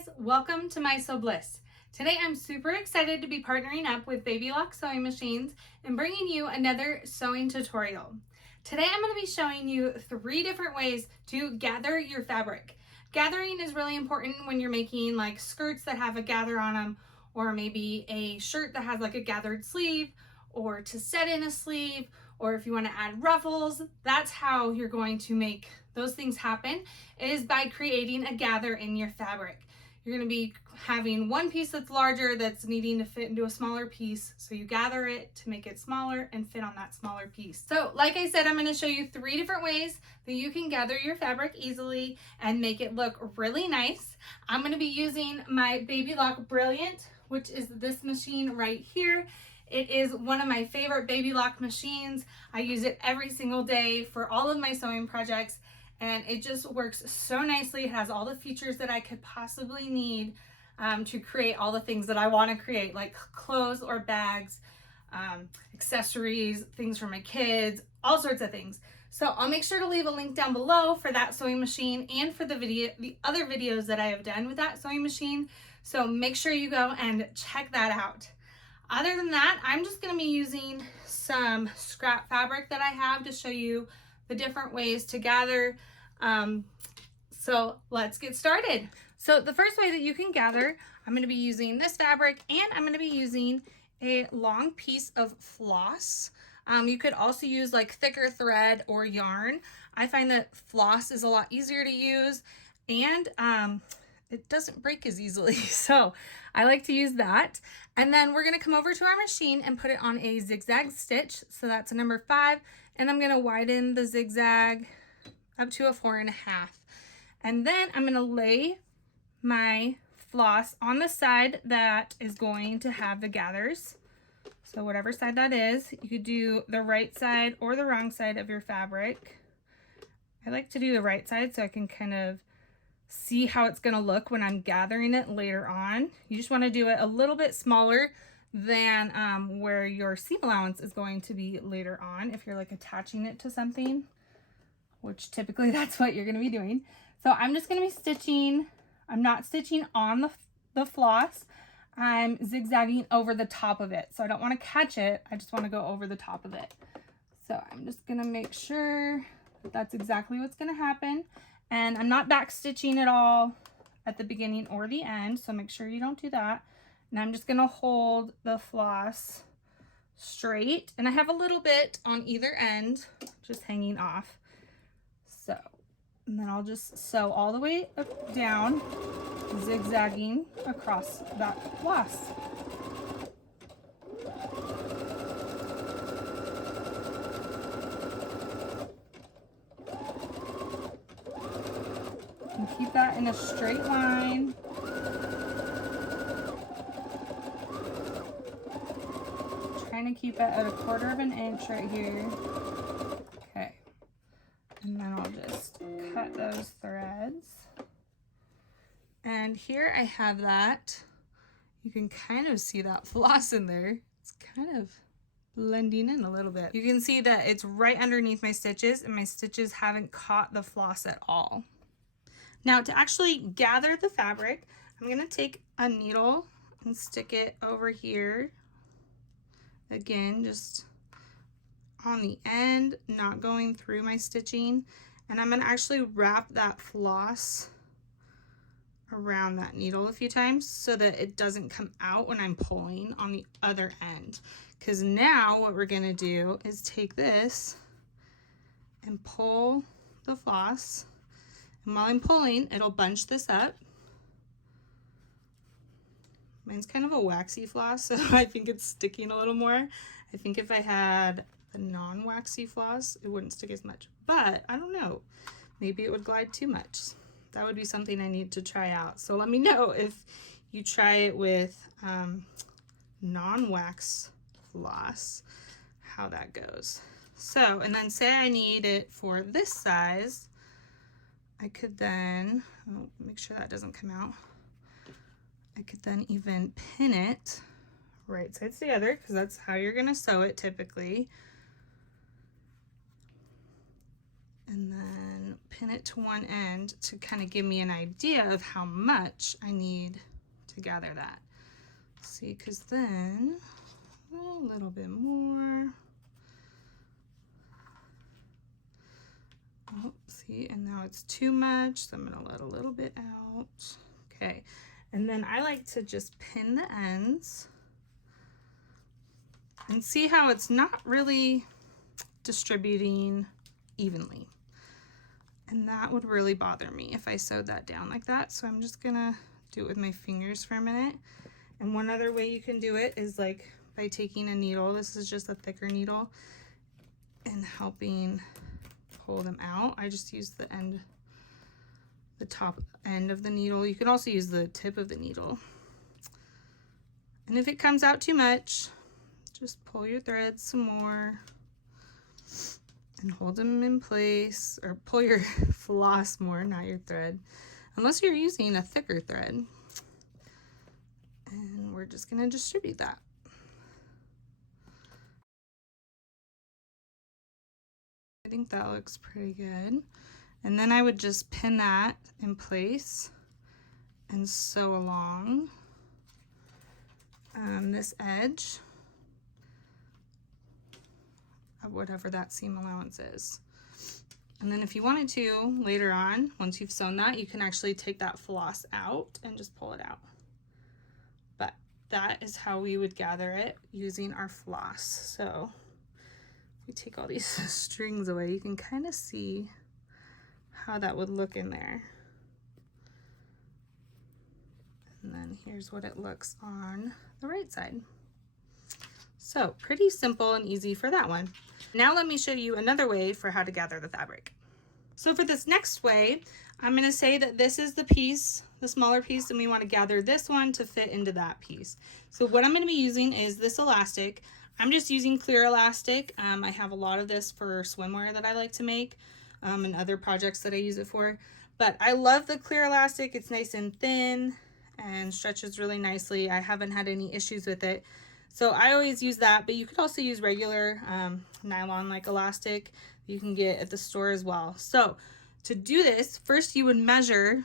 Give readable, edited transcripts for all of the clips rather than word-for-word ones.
guys, welcome to My Sew Bliss. Today I'm super excited to be partnering up with Baby Lock Sewing Machines and bringing you another sewing tutorial. Today I'm going to be showing you 3 different ways to gather your fabric. Gathering is really important when you're making like skirts that have a gather on them, or maybe a shirt that has like a gathered sleeve, or to set in a sleeve, or if you want to add ruffles. That's how you're going to make those things happen, is by creating a gather in your fabric. You're going to be having one piece that's larger that's needing to fit into a smaller piece, so you gather it to make it smaller and fit on that smaller piece. So like I said, I'm going to show you 3 different ways that you can gather your fabric easily and make it look really nice. I'm going to be using my Baby Lock Brilliant, which is this machine right here. It is one of my favorite Baby Lock machines. I use it every single day for all of my sewing projects, and it just works so nicely. It has all the features that I could possibly need to create all the things that I want to create, like clothes or bags, accessories, things for my kids, all sorts of things. So I'll make sure to leave a link down below for that sewing machine and for the other videos that I have done with that sewing machine. So make sure you go and check that out. Other than that, I'm just going to be using some scrap fabric that I have to show you the different ways to gather. So let's get started. So the first way that you can gather, I'm going to be using this fabric, and I'm going to be using a long piece of floss. You could also use like thicker thread or yarn. I find that floss is a lot easier to use, and it doesn't break as easily, so I like to use that. And then we're going to come over to our machine and put it on a zigzag stitch. So that's a number 5, and I'm going to widen the zigzag up to a 4.5. And then I'm going to lay my floss on the side that is going to have the gathers. So whatever side that is, you could do the right side or the wrong side of your fabric. I like to do the right side so I can kind of see how it's going to look when I'm gathering it later on. You just want to do it a little bit smaller than where your seam allowance is going to be later on if you're like attaching it to something, which typically that's what you're going to be doing. So I'm just going to be stitching. I'm not stitching on the floss. I'm zigzagging over the top of it. So I don't want to catch it. I just want to go over the top of it. So I'm just going to make sure that that's exactly what's going to happen. And I'm not back stitching at all at the beginning or the end, so make sure you don't do that. And I'm just going to hold the floss straight, and I have a little bit on either end just hanging off. So, and then I'll just sew all the way up down, zigzagging across that floss. And keep that in a straight line. Trying to keep it at a 1/4 inch right here. Okay. And then I'll just cut those threads. And here I have that. You can kind of see that floss in there. It's kind of blending in a little bit. You can see that it's right underneath my stitches, and my stitches haven't caught the floss at all. Now to actually gather the fabric, I'm going to take a needle and stick it over here. Again, just on the end, not going through my stitching. And I'm going to actually wrap that floss around that needle a few times so that it doesn't come out when I'm pulling on the other end. Because now what we're going to do is take this and pull the floss. And while I'm pulling, it'll bunch this up. Mine's kind of a waxy floss, so I think it's sticking a little more. I think if I had the non-waxy floss, it wouldn't stick as much. But I don't know. Maybe it would glide too much. That would be something I need to try out. So let me know if you try it with non-wax floss, how that goes. So, and then say I need it for this size. I could then, make sure that doesn't come out. I could then even pin it right sides together, because that's how you're going to sew it typically. And then pin it to one end to kind of give me an idea of how much I need to gather that. See, because then a little bit more. Oh, see, and now it's too much, so I'm gonna let a little bit out. Okay, and then I like to just pin the ends and see how it's not really distributing evenly. And that would really bother me if I sewed that down like that. So I'm just gonna do it with my fingers for a minute. And one other way you can do it is like by taking a needle, this is just a thicker needle, and helping pull them out. I just use the end, the top end of the needle. You could also use the tip of the needle. And if it comes out too much, just pull your threads some more and hold them in place, or pull your floss more, not your thread, unless you're using a thicker thread. And we're just gonna distribute that. I think that looks pretty good. And then I would just pin that in place and sew along this edge of whatever that seam allowance is. And then if you wanted to, later on, once you've sewn that, you can actually take that floss out and just pull it out. But that is how we would gather it using our floss. So if we take all these strings away, you can kind of see how that would look in there. And then here's what it looks on the right side. So pretty simple and easy for that one. Now let me show you another way for how to gather the fabric. So for this next way, I'm going to say that this is the piece, the smaller piece, and we want to gather this one to fit into that piece. So what I'm going to be using is this elastic. I'm just using clear elastic. I have a lot of this for swimwear that I like to make, and other projects that I use it for. But I love the clear elastic. It's nice and thin and stretches really nicely. I haven't had any issues with it. So I always use that, but you could also use regular nylon like elastic you can get at the store as well. So to do this, first you would measure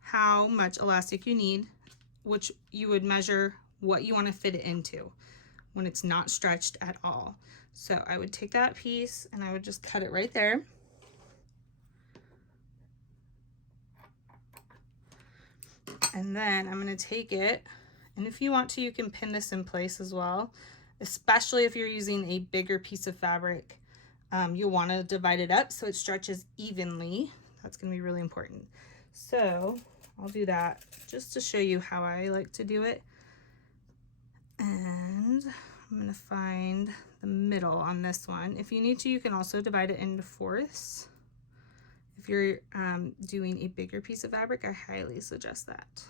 how much elastic you need, which you would measure what you want to fit it into when it's not stretched at all. So I would take that piece and I would just cut it right there. And then I'm going to take it, and if you want to, you can pin this in place as well, especially if you're using a bigger piece of fabric. You'll want to divide it up so it stretches evenly. That's going to be really important. So I'll do that just to show you how I like to do it. And I'm going to find the middle on this one. If you need to, you can also divide it into fourths. If you're doing a bigger piece of fabric, I highly suggest that.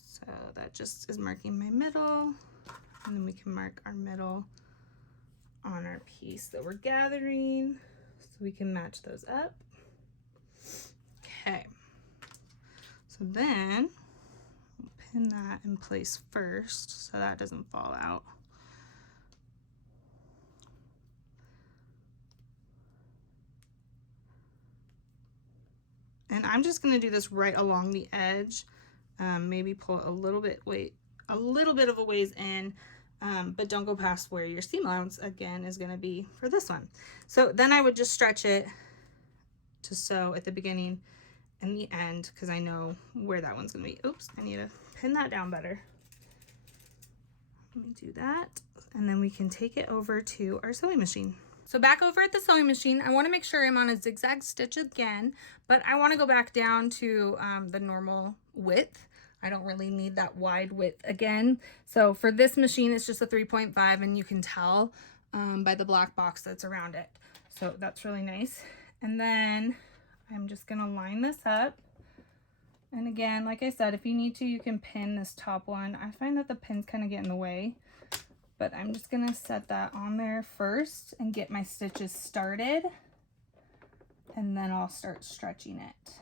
So that just is marking my middle, and then we can mark our middle on our piece that we're gathering so we can match those up. Okay, so then we'll pin that in place first so that doesn't fall out. And I'm just going to do this right along the edge. Maybe pull a little bit of a ways in, but don't go past where your seam allowance again is going to be for this one. So then I would just stretch it to sew at the beginning and the end because I know where that one's going to be. Oops, I need to pin that down better. Let me do that, and then we can take it over to our sewing machine. So back over at the sewing machine, I want to make sure I'm on a zigzag stitch again, but I want to go back down to the normal width. I don't really need that wide width again. So for this machine, it's just a 3.5, and you can tell by the black box that's around it. So that's really nice. And then I'm just going to line this up. And again, like I said, if you need to, you can pin this top one. I find that the pins kind of get in the way, but I'm just going to set that on there first and get my stitches started, and then I'll start stretching it.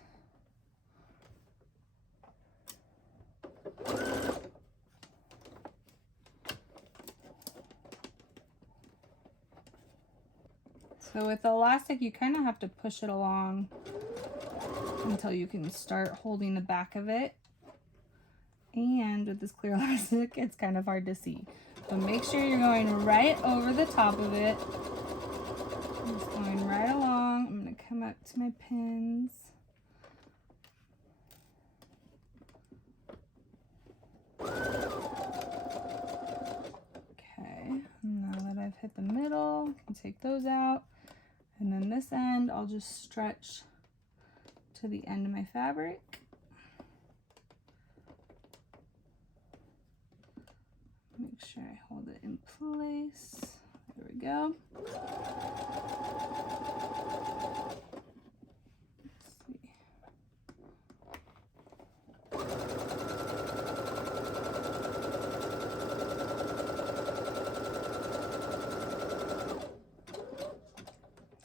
So with the elastic, you kind of have to push it along until you can start holding the back of it. And with this clear elastic, it's kind of hard to see. So make sure you're going right over the top of it. Just going right along. I'm going to come up to my pins. Okay, now that I've hit the middle, I can take those out. And then this end, I'll just stretch to the end of my fabric. Make sure I hold it in place. There we go. Let's see.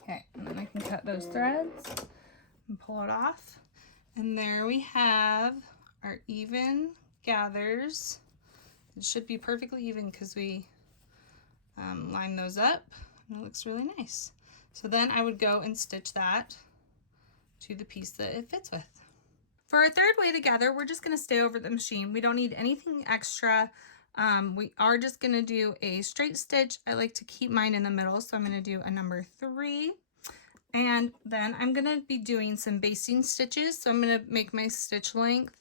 Okay, and then I can cut those threads and pull it off. And there we have our even gathers. It should be perfectly even because we line those up, and it looks really nice. So then I would go and stitch that to the piece that it fits with. For our third way to gather, we're just gonna stay over the machine. We don't need anything extra. We are just gonna do a straight stitch. I like to keep mine in the middle, so I'm gonna do a number 3. And then I'm gonna be doing some basting stitches. So I'm gonna make my stitch length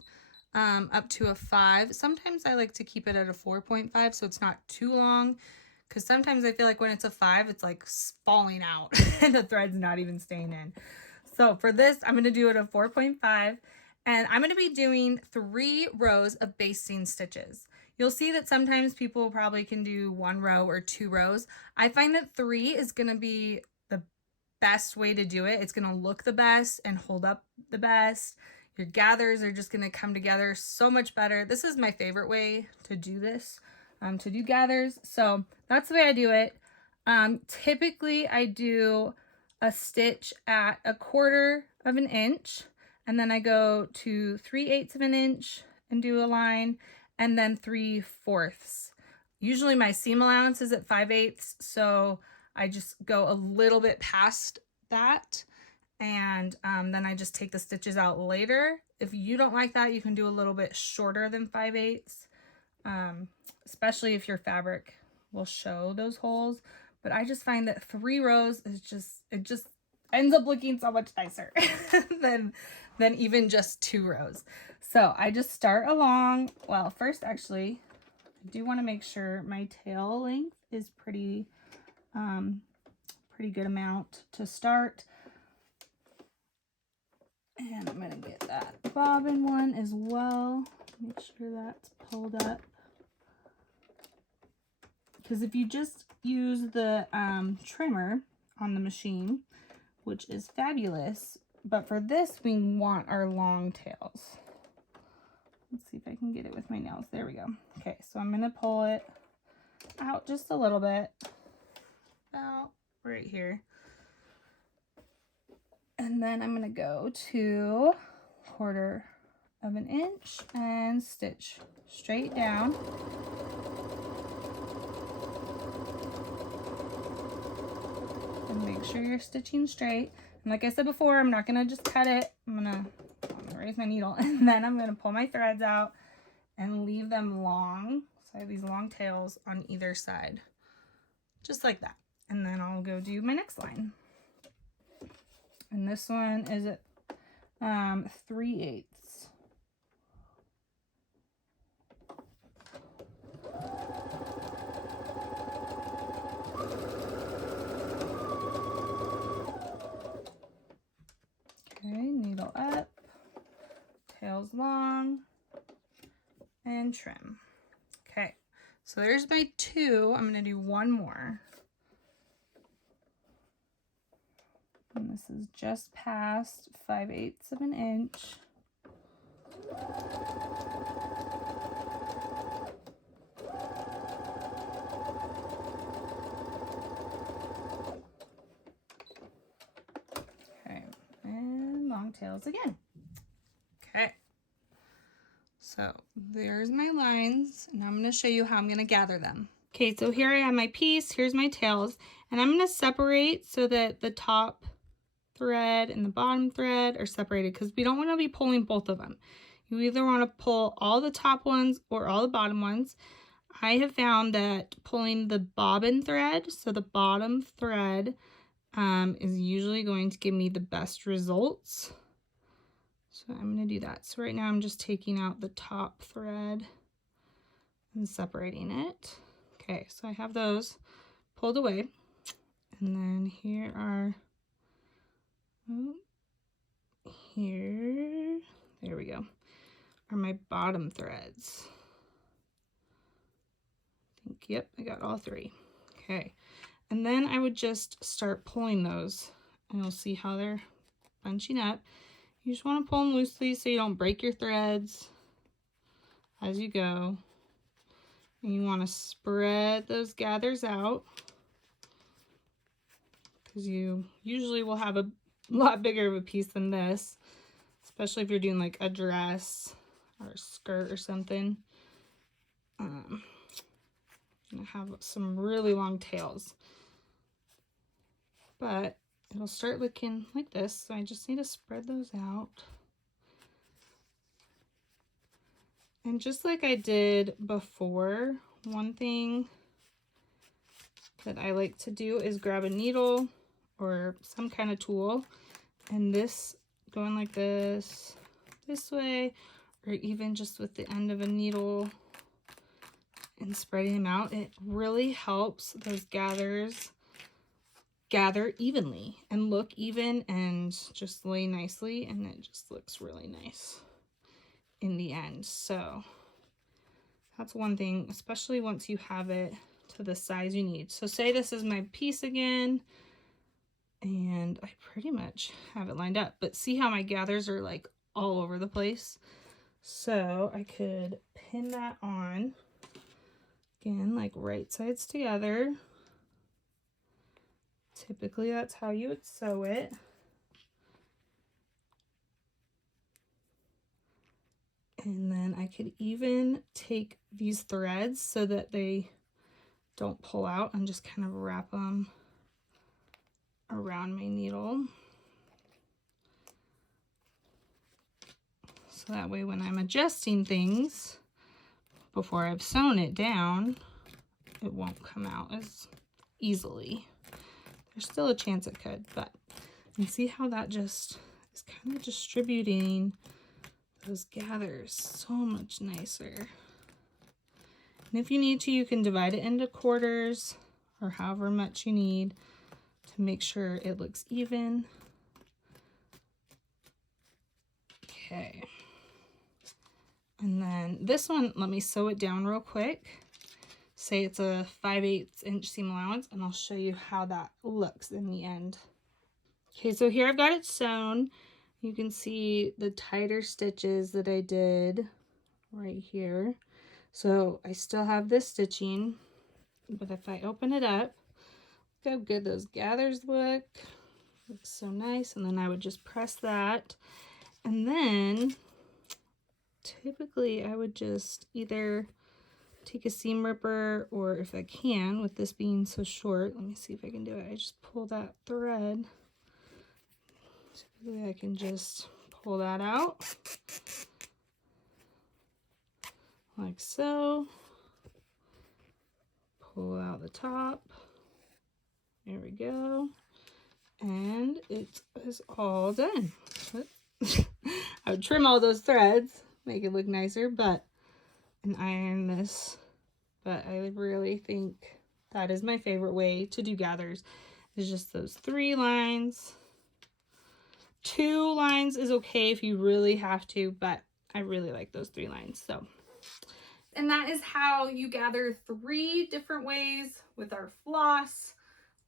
up to a 5. Sometimes I like to keep it at a 4.5 so it's not too long, because sometimes I feel like when it's a 5, it's like falling out and the thread's not even staying in. So for this, I'm gonna do it a 4.5, and I'm gonna be doing 3 rows of basting stitches. You'll see that sometimes people probably can do 1 row or 2 rows. I find that 3 is gonna be the best way to do it. It's gonna look the best and hold up the best. Your gathers are just gonna come together so much better. This is my favorite way to do this, to do gathers. So that's the way I do it. Typically I do a stitch at 1/4 of an inch, and then I go to 3/8 of an inch and do a line, and then 3/4. Usually my seam allowance is at 5/8, so I just go a little bit past that. And then I just take the stitches out later. If you don't like that, you can do a little bit shorter than 5/8, especially if your fabric will show those holes. But I just find that 3 rows is it just ends up looking so much nicer than even just 2 rows. So I just start along. Well, first actually, I do want to make sure my tail length is pretty good amount to start. And I'm gonna get that bobbin one as well. Make sure that's pulled up. Because if you just use the trimmer on the machine, which is fabulous, but for this we want our long tails. Let's see if I can get it with my nails. There we go. Okay, so I'm gonna pull it out just a little bit, about right here. And then I'm gonna go to 1/4 of an inch and stitch straight down. And make sure you're stitching straight. And like I said before, I'm not gonna just cut it. I'm gonna raise my needle, and then I'm gonna pull my threads out and leave them long. So I have these long tails on either side, just like that. And then I'll go do my next line. And this one is at 3/8. Okay, needle up, tails long, and trim. Okay, so there's my 2. I'm gonna do 1 more. And this is just past 5/8 of an inch. Okay, and long tails again. Okay, so there's my lines. Now I'm going to show you how I'm going to gather them. Okay, so here I have my piece, here's my tails, and I'm going to separate so that the top thread and the bottom thread are separated because we don't want to be pulling both of them. You either want to pull all the top ones or all the bottom ones. I have found that pulling the bobbin thread, so the bottom thread, is usually going to give me the best results. So I'm going to do that. So right now I'm just taking out the top thread and separating it. Okay, so I have those pulled away. And then here are, there we go, are my bottom threads. I think, yep, I got all three. Okay, and then I would just start pulling those, and you'll see how they're bunching up. You just want to pull them loosely so you don't break your threads as you go. And you want to spread those gathers out because you usually will have a lot bigger of a piece than this, especially if you're doing like a dress or a skirt or something. I'm gonna have some really long tails, but it'll start looking like this, so I just need to spread those out. And just like I did before, one thing that I like to do is grab a needle or some kind of tool, and this going like this way, or even just with the end of a needle and spreading them out. It really helps those gathers gather evenly and look even and just lay nicely, and it just looks really nice in the end. So that's one thing, especially once you have it to the size you need. So say this is my piece again, and I pretty much have it lined up, but see how my gathers are like all over the place? So I could pin that on again, like right sides together. Typically that's how you would sew it. And then I could even take these threads so that they don't pull out and just kind of wrap them around my needle. So that way when I'm adjusting things before I've sewn it down, it won't come out as easily. There's still a chance it could, but you see how that just is kind of distributing those gathers so much nicer. And if you need to, you can divide it into quarters or however much you need to make sure it looks even. Okay. And then this one, let me sew it down real quick. Say it's a 5/8 inch seam allowance, and I'll show you how that looks in the end. Okay, so here I've got it sewn. You can see the tighter stitches that I did right here. So I still have this stitching, but if I open it up, look how good those gathers look. Looks so nice. And then I would just press that. And then typically I would just either take a seam ripper, or if I can, with this being so short, let me see if I can do it. I just pull that thread. Typically I can just pull that out like so. Pull out the top. There we go. And it is all done. I would trim all those threads, make it look nicer, and iron this. But I really think that is my favorite way to do gathers. It's just those 3 lines. 2 lines is okay if you really have to, but I really like those 3 lines. So, and that is how you gather 3 different ways with our floss,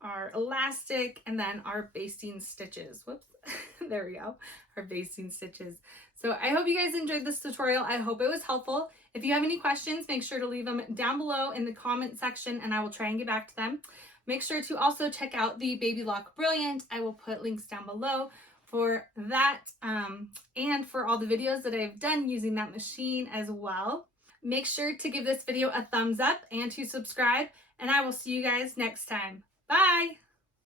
our elastic, and then our basting stitches. Whoops, there we go, our basting stitches. So I hope you guys enjoyed this tutorial. I hope it was helpful. If you have any questions, make sure to leave them down below in the comment section, and I will try and get back to them. Make sure to also check out the Baby Lock Brilliant. I will put links down below for that and for all the videos that I've done using that machine as well. Make sure to give this video a thumbs up and to subscribe, and I will see you guys next time. Bye!